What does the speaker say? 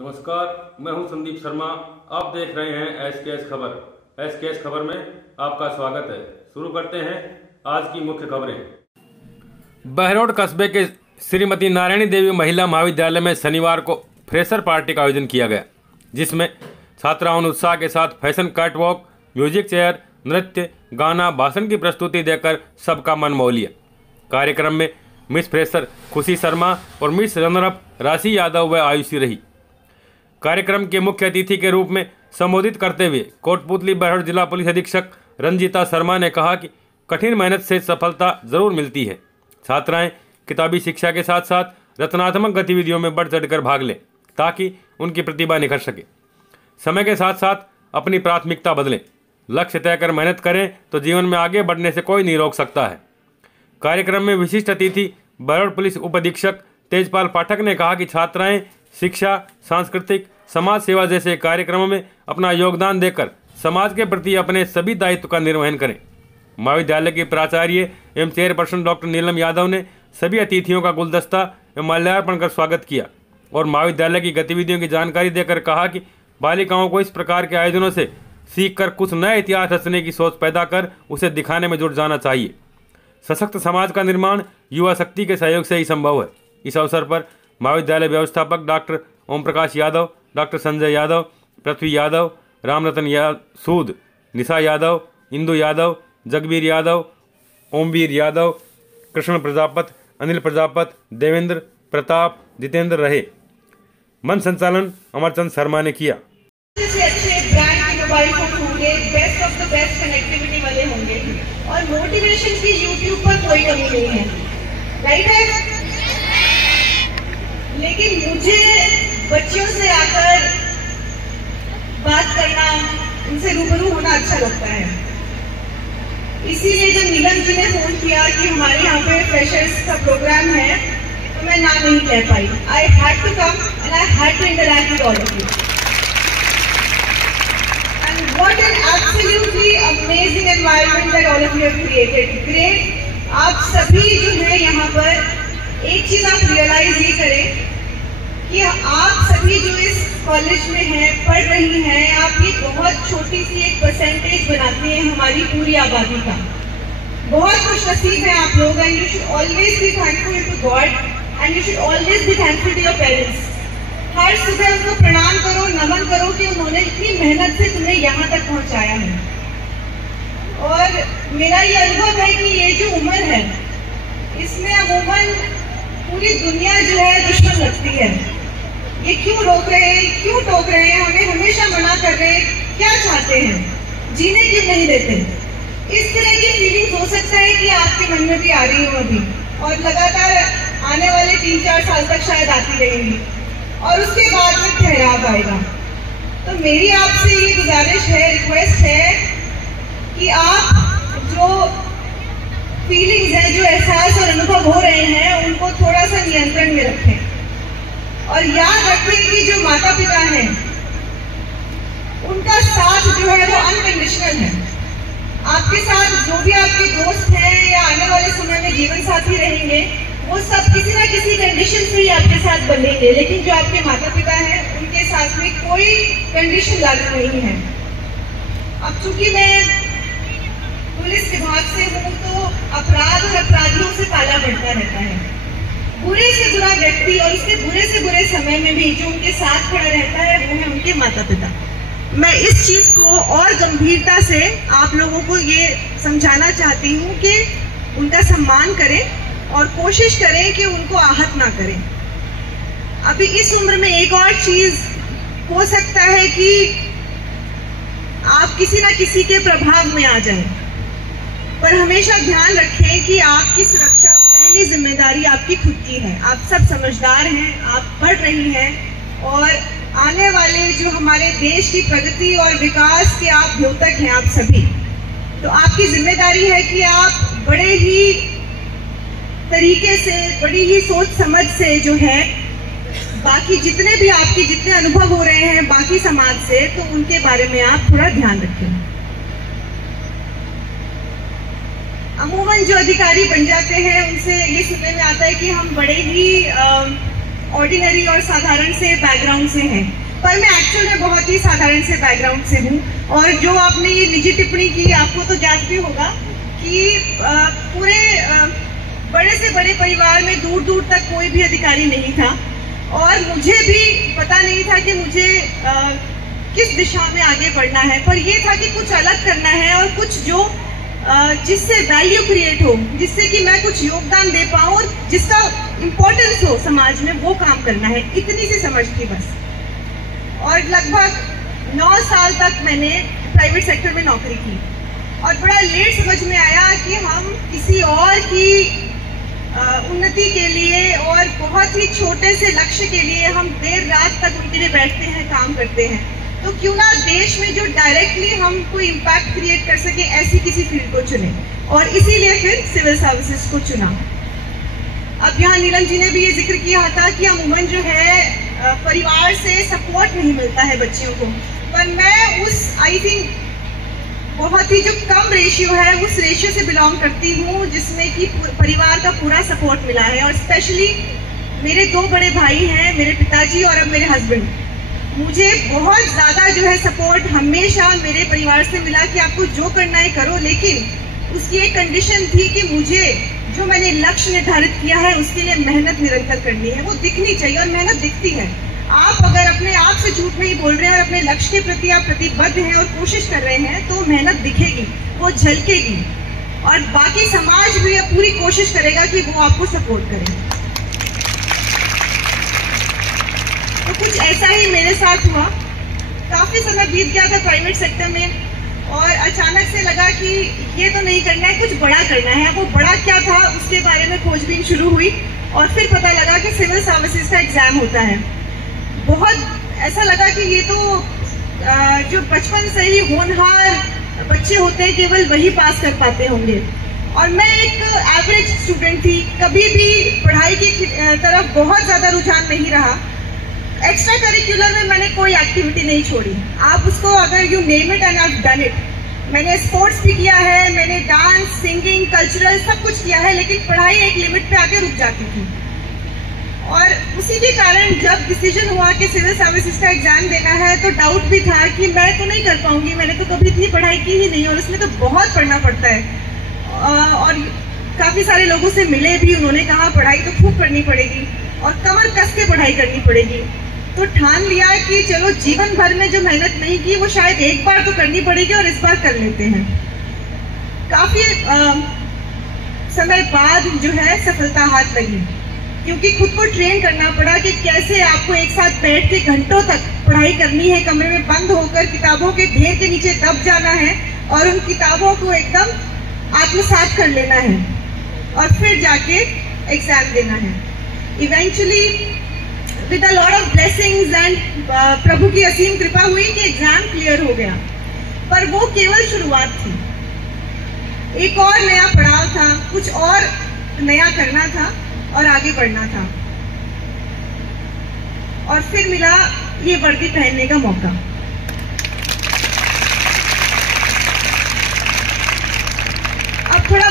नमस्कार, मैं हूं संदीप शर्मा। आप देख रहे हैं एसकेएस खबर। एसकेएस खबर में आपका स्वागत है। शुरू करते हैं आज की मुख्य खबरें। बहरोड कस्बे के श्रीमती नारायणी देवी महिला महाविद्यालय में शनिवार को फ्रेशर पार्टी का आयोजन किया गया, जिसमें छात्राओं ने उत्साह के साथ fashion cut walk, music chair, नृत्य, गाना, भाषण की प्रस्तुति देकर सबका मन मोह लिया। कार्यक्रम में मिस फ्रेशर खुशी शर्मा और मिस रनरअप राशि यादव व आयुषी रही। कार्यक्रम के मुख्य अतिथि के रूप में संबोधित करते हुए कोटपुतली बहरोड जिला पुलिस अधीक्षक रंजीता शर्मा ने कहा कि कठिन मेहनत से सफलता जरूर मिलती है। छात्राएं किताबी शिक्षा के साथ साथ रचनात्मक गतिविधियों में बढ़ चढ़कर भाग लें ताकि उनकी प्रतिभा निखर सके। समय के साथ साथ अपनी प्राथमिकता बदलें, लक्ष्य तय कर मेहनत करें तो जीवन में आगे बढ़ने से कोई नहीं रोक सकता है। कार्यक्रम में विशिष्ट अतिथि बहरोड पुलिस उप अधीक्षक तेजपाल पाठक ने कहा कि छात्राएं शिक्षा, सांस्कृतिक, समाज सेवा जैसे कार्यक्रमों में अपना योगदान देकर समाज के प्रति अपने सभी दायित्व का निर्वहन करें। महाविद्यालय की प्राचार्य एवं चेयरपर्सन डॉक्टर नीलम यादव ने सभी अतिथियों का गुलदस्ता एवं माल्यार्पण कर स्वागत किया और महाविद्यालय की गतिविधियों की जानकारी देकर कहा कि बालिकाओं को इस प्रकार के आयोजनों से सीखकर कुछ नए इतिहास रचने की सोच पैदा कर उसे दिखाने में जुट जाना चाहिए। सशक्त समाज का निर्माण युवा शक्ति के सहयोग से ही संभव है। इस अवसर पर महाविद्यालय व्यवस्थापक डॉक्टर ओम प्रकाश यादव, डॉक्टर संजय यादव, पृथ्वी यादव, रामरतन सूद, निशा यादव, इंदु यादव, जगबीर यादव, ओमवीर यादव, कृष्ण प्रजापत, अनिल प्रजापत, देवेंद्र प्रताप, जितेंद्र रहे। मंच संचालन अमरचंद शर्मा ने किया। अच्छे ब्रांड के मोबाइल फोन होंगे, best of the best connectivity वाले होंगे और मोटिवेशन की यूट्यूब पर कोई कमी नहीं है, राइट है। लेकिन मुझे बच्चियों से आकर बात करना, उनसे रूबरू होना अच्छा लगता है। इसीलिए जब नीलम जी ने फोन किया कि हमारे यहाँ पे फ्रेशर्स का प्रोग्राम है, तो मैं ना नहीं कह पाई। I had to come and I had to interact with all of you. And what an absolutely amazing environment that all of you have created. Great. आप सभी जो है यहाँ पर एक चीज आप रियलाइज ये करें कि आप सभी जो इस कॉलेज में हैं, पढ़ रही हैं, आप ये बहुत छोटी सी एक परसेंटेज बनाती हैं हमारी पूरी आबादी का। बहुत खुशनसीब हैं आप लोग and you should always be thankful to God and you should always be thankful to your parents. हर सुबह उनको प्रणाम करो, नमन करो कि उन्होंने इतनी मेहनत से तुम्हें यहाँ तक पहुँचाया है। और मेरा ये अनुभव है कि ये जो उम्र है, इसमें अमूमन पूरी दुनिया जो है दुश्मन लगती है। ये क्यों रोक रहे हैं, क्यों टोक रहे हैं, हमें हमेशा मना कर रहे हैं, क्या चाहते हैं, जीने क्यों नहीं देते। इस तरह की फीलिंग्स हो सकता है कि आपके मन में भी आ रही हो अभी, और लगातार आने वाले 3-4 साल तक शायद आती रहेंगी और उसके बाद में ठहराव आएगा। तो मेरी आपसे ये गुजारिश है, रिक्वेस्ट है कि आप जो फीलिंग्स हैं, जो एहसास और अनुभव हो रहे हैं, उनको थोड़ा सा नियंत्रण में रखें और याद रखें कि जो माता पिता हैं उनका साथ जो है वो अनकंडीशनल है। आपके साथ जो भी आपके दोस्त हैं या आने वाले समय में जीवन साथी रहेंगे, वो सब किसी ना किसी कंडीशन से ही आपके साथ बनेंगे, लेकिन जो आपके माता पिता हैं उनके साथ में कोई कंडीशन लागू नहीं है। अब चूंकि मैं पुलिस विभाग से हूँ तो अपराध और अपराधियों से पाला पड़ता रहता है। बुरे से बुरा व्यक्ति और उसके बुरे से बुरे समय में भी जो उनके साथ खड़ा रहता है वो है उनके माता पिता। मैं इस चीज को और गंभीरता से आप लोगों को ये समझाना चाहती हूँ कि उनका सम्मान करें और कोशिश करें कि उनको आहत ना करें। अभी इस उम्र में एक और चीज हो सकता है कि आप किसी ना किसी के प्रभाव में आ जाएं, पर हमेशा ध्यान रखें कि आपकी सुरक्षा पहली जिम्मेदारी आपकी खुद की है। आप सब समझदार हैं, आप पढ़ रही हैं और आने वाले जो हमारे देश की प्रगति और विकास के आप द्योतक हैं आप सभी। तो आपकी जिम्मेदारी है कि आप बड़े ही तरीके से, बड़ी ही सोच समझ से जो है बाकी जितने भी आपके जितने अनुभव हो रहे हैं बाकी समाज से, तो उनके बारे में आप थोड़ा ध्यान रखें। अमूमन जो अधिकारी बन जाते हैं उनसे ये सुनने में आता है कि हम बड़े ही ऑर्डिनरी और साधारण से बैकग्राउंड से हैं, पर मैं एक्चुअल में बहुत ही साधारण से बैकग्राउंड से हूँ। और जो आपने ये निजी टिप्पणी की, आपको तो याद भी होगा कि पूरे बड़े से बड़े परिवार में दूर दूर तक कोई भी अधिकारी नहीं था और मुझे भी पता नहीं था कि मुझे किस दिशा में आगे बढ़ना है, पर ये था कि कुछ अलग करना है और कुछ जो जिससे वैल्यू क्रिएट हो, जिससे कि मैं कुछ योगदान दे पाऊं और जिसका इम्पोर्टेंस हो समाज में, वो काम करना है। इतनी सी समझ थी बस। और लगभग 9 साल तक मैंने प्राइवेट सेक्टर में नौकरी की और बड़ा लेट समझ में आया कि हम किसी और की उन्नति के लिए और बहुत ही छोटे से लक्ष्य के लिए हम देर रात तक उनके लिए बैठते हैं, काम करते हैं। तो क्यों ना देश में जो डायरेक्टली हम कोई इम्पैक्ट क्रिएट कर सके, ऐसी किसी फील्ड को चुने, और इसीलिए फिर सिविल सर्विसेज को चुना। अब यहाँ नीलम जी ने भी ये जिक्र किया था कि अमूमन जो है परिवार से सपोर्ट नहीं मिलता है बच्चियों को, पर मैं उस आई थिंक बहुत ही जो कम रेशियो है उस रेशियो से बिलोंग करती हूँ जिसमें कि परिवार का पूरा सपोर्ट मिला है। और स्पेशली मेरे 2 बड़े भाई हैं, मेरे पिताजी और अब मेरे हस्बैंड, मुझे बहुत ज़्यादा जो है सपोर्ट हमेशा मेरे परिवार से मिला कि आपको जो करना है करो, लेकिन उसकी एक कंडीशन थी कि मुझे जो मैंने लक्ष्य निर्धारित किया है उसके लिए मेहनत निरंतर करनी है, वो दिखनी चाहिए और मेहनत दिखती है। आप अगर अपने आप से झूठ नहीं बोल रहे हैं और अपने लक्ष्य के प्रति आप प्रतिबद्ध हैं और कोशिश कर रहे हैं तो मेहनत दिखेगी, वो झलकेगी और बाकी समाज भी पूरी कोशिश करेगा कि वो आपको सपोर्ट करे। तो कुछ ऐसा ही मेरे साथ हुआ। काफी समय बीत गया था प्राइवेट सेक्टर में और अचानक से लगा कि ये तो नहीं करना है, कुछ बड़ा करना है। वो बड़ा क्या था उसके बारे में खोजबीन शुरू हुई और फिर पता लगा कि सिविल सर्विसेज का एग्जाम होता है। बहुत ऐसा लगा कि ये तो जो बचपन से ही होनहार बच्चे होते हैं केवल वही पास कर पाते होंगे, और मैं एक एवरेज स्टूडेंट थी, कभी भी पढ़ाई की तरफ बहुत ज्यादा रुझान नहीं रहा। एक्स्ट्रा करिकुलर में मैंने कोई एक्टिविटी नहीं छोड़ी, आप उसको अगर you name it and I have done it. मैंने स्पोर्ट्स भी किया है, मैंने डांस, सिंगिंग, कल्चरल सब कुछ किया है, लेकिन पढ़ाई एक लिमिट पे आके रुक जाती थी। और उसी के कारण जब डिसीजन हुआ कि सिविल सर्विसेज का एग्जाम देना है तो डाउट भी था कि मैं तो नहीं कर पाऊंगी, मैंने तो कभी इतनी पढ़ाई की ही नहीं और उसमें तो बहुत पढ़ना पड़ता है। और काफी सारे लोगों से मिले भी, उन्होंने कहा पढ़ाई तो खूब करनी पड़ेगी और कमर कस के पढ़ाई करनी पड़ेगी। तो ठान लिया कि चलो जीवन भर में जो मेहनत नहीं की वो शायद एक बार तो करनी पड़ेगी और इस बार कर लेते हैं। काफी समय बाद जो है सफलता हाथ लगी, क्योंकि खुद को ट्रेन करना पड़ा कि कैसे आपको एक साथ बैठ के घंटों तक पढ़ाई करनी है, कमरे में बंद होकर किताबों के ढेर के नीचे दब जाना है और उन किताबों को एकदम आत्मसात कर लेना है और फिर जाके एग्जाम देना है। Eventually with a lot of blessings and प्रभु की असीम कृपा हुई कि एग्जाम क्लियर हो गया, पर वो केवल शुरुआत थी। एक और नया पड़ाव था, कुछ और नया करना था और आगे बढ़ना था। और फिर मिला ये वर्दी पहनने का मौका। अब थोड़ा